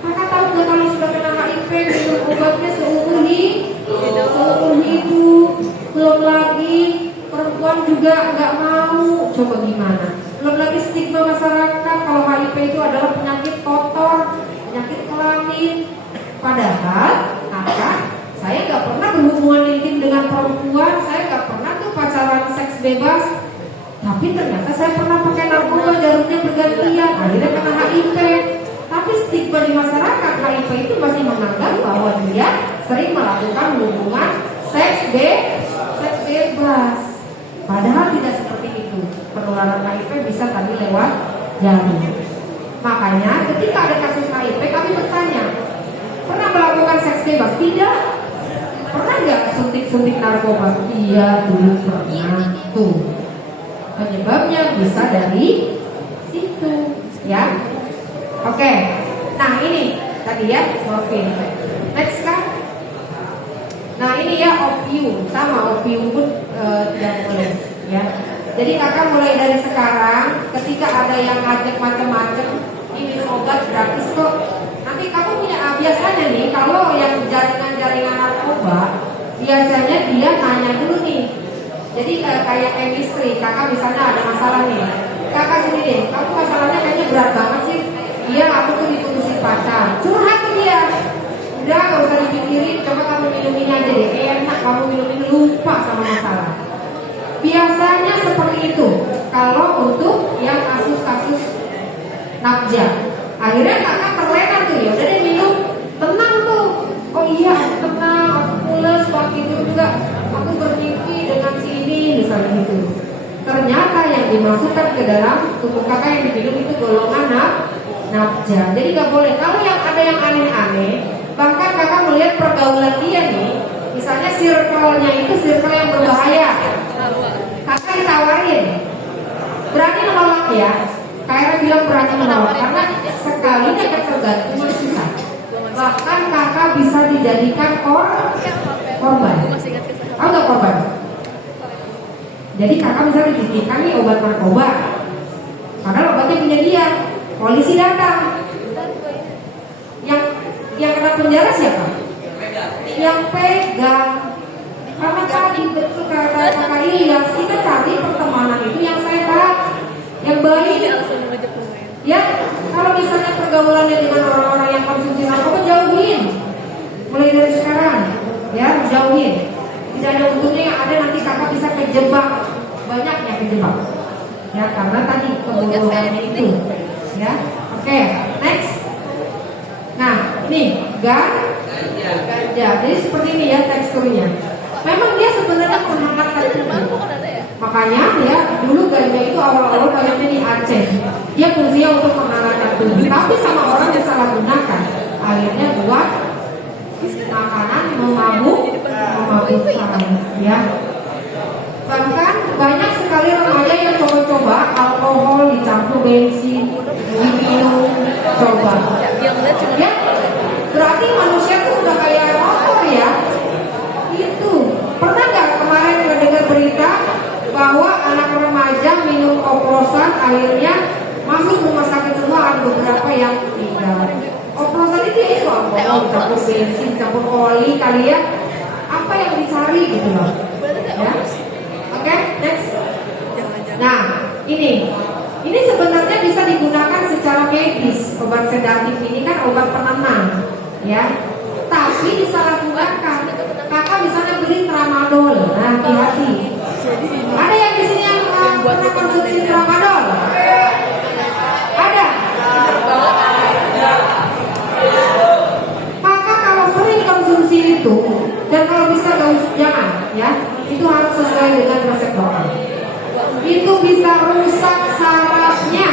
Kakak tahu nggak kalau sudah kena HIV minum obatnya seumur hidup. Belum lagi perempuan juga nggak mau. Coba gimana? Belum lagi stigma masyarakat kalau HIV itu adalah penyakit kotor, penyakit kelamin. Padahal kakak, saya nggak pernah berhubungan intim dengan perempuan, saya nggak pernah tuh pacaran seks bebas. Tapi ternyata saya pernah pakai narkoba, jarumnya bergantian, akhirnya kena HIV. Tapi stigma di masyarakat HIV itu masih menganggap bahwa dia sering melakukan hubungan seks bebas. Padahal tidak seperti itu. Penularan HIV bisa tadi lewat jarum. Makanya ketika ada kasus HIV kami bertanya, pernah melakukan seks bebas? Tidak. Pernah nggak suntik narkoba? Iya, dulu pernah. Tuh, penyebabnya bisa dari situ, ya. Oke. Nah ini tadi ya morfin. Next kan. Nah ini ya opium, sama opium pun tidak boleh, ya. Jadi kakak mulai dari sekarang, ketika ada yang ngajak macam-macam, ini obat gratis kok. Nanti kamu punya biasanya nih, kalau yang jaringan narkoba, biasanya dia nanya dulu nih. Jadi kayak chemistry, kakak misalnya ada masalah nih, kakak sini deh, kamu masalahnya kayaknya berat banget sih. Iya, aku tuh diputusin pacar, curhat ke dia. Udah gak usah dipikirin, coba kamu minum ini aja deh, enak kamu minum ini, lupa sama masalah. Biasanya seperti itu kalau untuk yang kasus-kasus nafza. Akhirnya kakak terlena tuh, ya udah deh minum, tenang tuh. Oh iya, tenang, aku pules, waktu itu juga aku bermimpi dengan si ini, misalnya gitu. Ternyata yang dimasukkan ke dalam tubuh kakak yang diminum itu golongan nafza. Jadi gak boleh. Kalau yang ada yang aneh-aneh, bahkan kakak melihat pergaulan dia nih, misalnya circle-nya itu circle yang berbahaya, kakak ditawarin, berani menolak ya. Kayak bilang berani menolak karena sekalinya ketergantungan susah. Bahkan kakak bisa dijadikan korban. Oh nggak korban? Jadi kakak bisa dititipkan nih obat narkoba, padahal obatnya punya dia. Polisi datang, yang kena penjara siapa? Yang pegang. Karena tadi betul kata kakak Ilyas, kita cari pertemanan itu yang sehat, yang baik. Ya, kalau misalnya pergaulannya dengan orang-orang yang konsumsi narkoba, jauhin. Mulai dari sekarang, ya jauhin. Tidak ada untungnya, yang ada nanti kakak bisa kejebak, banyaknya kejebak. Ya, karena tadi kebodohannya itu. Ya, oke, next. Nah, ini ganja. Jadi seperti ini ya teksturnya. Memang dia sebenarnya menghangatkan tubuh. Makanya ya dulu ganja itu awal-awal banyaknya di Aceh. Dia fungsinya untuk menghangatkan tubuh. Tapi sama orang disalahgunakan. Akhirnya buat makanan memabukkan, ya. Bahkan banyak sekali remaja yang coba-coba alkohol dicampur bensin, diminum, coba. Ya yang tinggal. Oplosan itu ya alkohol, campur bensin, campur oli kali ya. Apa yang dicari gitu loh. Ya. Oke, next. Nah, ini sebenarnya bisa digunakan secara medis. Obat sedatif ini kan obat penenang, ya. Tapi disalahgunakan. Kakak misalnya beli tramadol, nah hati-hati. Ada yang di sini yang pernah konsumsi tramadol? Ada. Maka kalau sering konsumsi itu, dan kalau bisa jangan, ya. Itu harus sesuai dengan resep dokter. Itu bisa rusak sarafnya.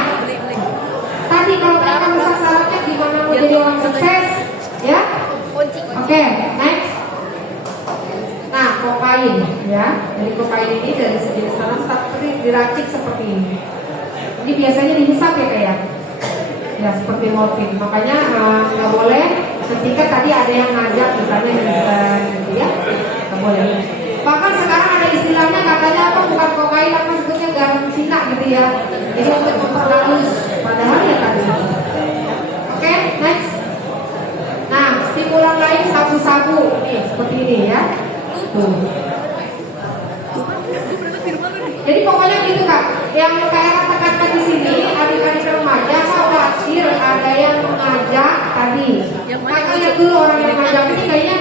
Tadi kalau kakak rusak sarafnya gimana mau jadi orang sukses? Ya. Oke, next. Nah, kokain, ya. Jadi kokain ini dari sejenis tanam tapi diracik seperti ini. Ini biasanya dihisap ya kayak. Ya seperti morfin. Makanya nggak boleh. Ketika tadi ada yang ngajak misalnya gitu ya, nggak boleh. Bahkan sekarang ada istilahnya katanya apa, bukan kokain apa sebutnya garam Cina gitu ya. Jadi untuk memperhalus, padahal ya tadi. Oke, next. Nah, stimulan lain sabu-sabu nih seperti ini ya. Tuh. Jadi pokoknya gitu Kak. Yang kayak katakan di sini adik-adik remaja khawatir ada yang mengajak tadi. Kakak lihat dulu orang yang mengajak ini kayaknya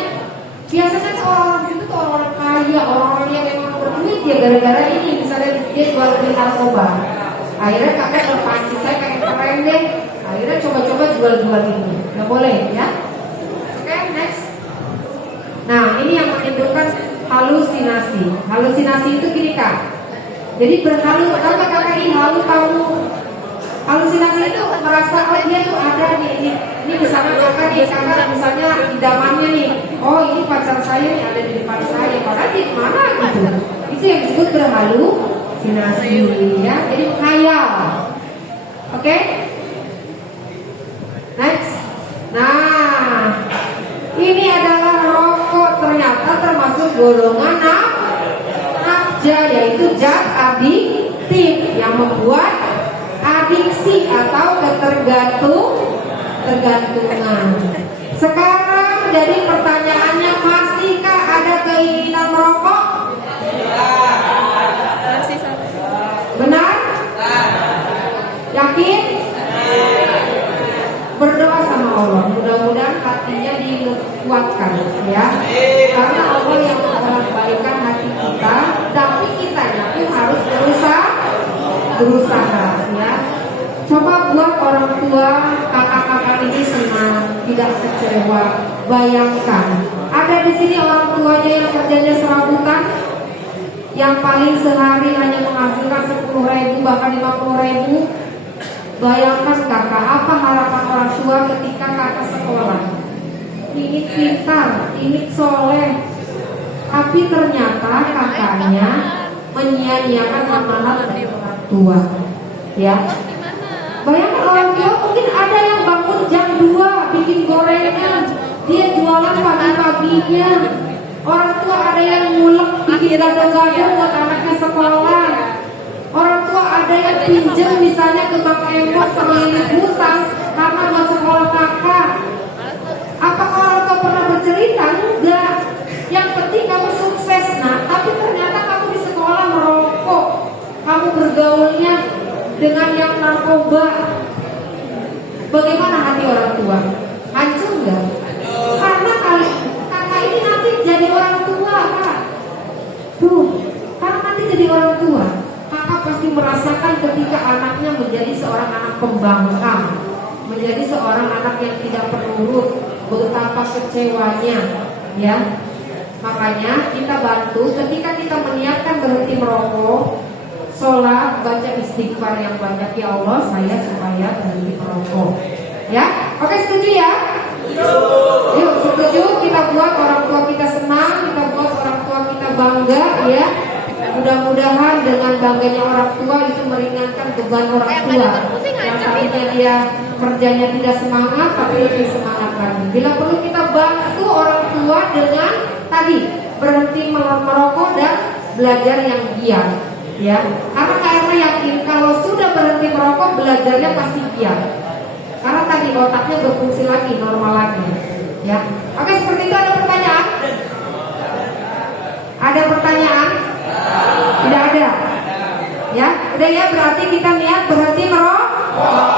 biasanya orang itu tuh orang kaya, orang yang memang berduit ya gara-gara ini misalnya dia jual beli narkoba. Akhirnya kakak terpancing, saya pengen keren deh. Akhirnya coba-coba jual-jual ini. Nggak boleh ya. Oke, next. Nah, ini yang menimbulkan halusinasi. Halusinasi itu gini Kak. Jadi kakak ini halu kamu. Halusinasi itu merasa oh dia tuh ada nih. Ini misalnya kakak misalnya idamannya nih. Oh ini pacar saya nih ada di depan saya. Padahal di mana gitu. Itu yang disebut berhalusinasi ya. Jadi menghayal. Oke? Next. Nah, ini adalah rokok ternyata termasuk golongan nafja, yaitu zat adiktif yang membuat adiksi atau ketergantungan. Sekarang jadi pertanyaannya, masihkah ada keinginan merokok? Benar? Yakin? Berdoa sama Allah, mudah-mudahan hatinya dikuatkan ya. Karena Allah yang mengembalikan hati kita, tapi kita itu harus berusaha ya. Coba buat orang tua kakak-kakak ini senang, tidak kecewa. Bayangkan, ada di sini orang tuanya yang kerjanya serabutan, yang paling sehari hanya menghasilkan 10.000 bahkan 50.000. Bayangkan kakak, apa harapan orang tua ketika kakak sekolah? Ini pintar, ini soleh, tapi ternyata kakaknya menyia-nyiakan amanat dari orang tua. Ya, bayangkan orang tua mungkin ada yang bangun jam 2 bikin gorengan, dia jualan pagi-paginya. Orang tua ada yang ngulek bikin gado-gado buat anaknya sekolah. Orang tua ada yang pinjam misalnya ke Bank Emot terlilit hutang karena buat sekolah kakak. Apakah orang tua pernah bercerita? Enggak. Yang penting kamu sukses nak, tapi ternyata kamu di sekolah merokok, kamu bergaulnya dengan yang narkoba. Bagaimana hati orang tua? Hancur enggak? Karena kakak ini nanti jadi orang tua kak. Tuh, karena nanti jadi orang tua. Kakak pasti merasakan ketika anaknya menjadi seorang anak pembangkang, menjadi seorang anak yang tidak penurut, betapa kecewanya, ya. Makanya kita bantu ketika kita meniatkan berhenti merokok, sholat, baca istighfar yang banyak, ya Allah saya supaya berhenti merokok. Ya, oke setuju ya? Yuk setuju, kita buat orang tua kita senang, kita buat orang tua kita bangga, ya. Mudah-mudahan dengan bangganya orang tua itu meringankan beban orang tua yang tadinya dia kerjanya tidak semangat tapi lebih semangat lagi. Bila perlu kita bantu orang tua dengan tadi berhenti merokok dan belajar yang giat, ya. Karena yakin kalau sudah berhenti merokok belajarnya pasti giat. Karena tadi otaknya berfungsi lagi, normal lagi. Ya. Oke, seperti itu. Ada pertanyaan? Ada pertanyaan? Tidak ada. Ya, udah ya, berarti kita niat berhenti merokok.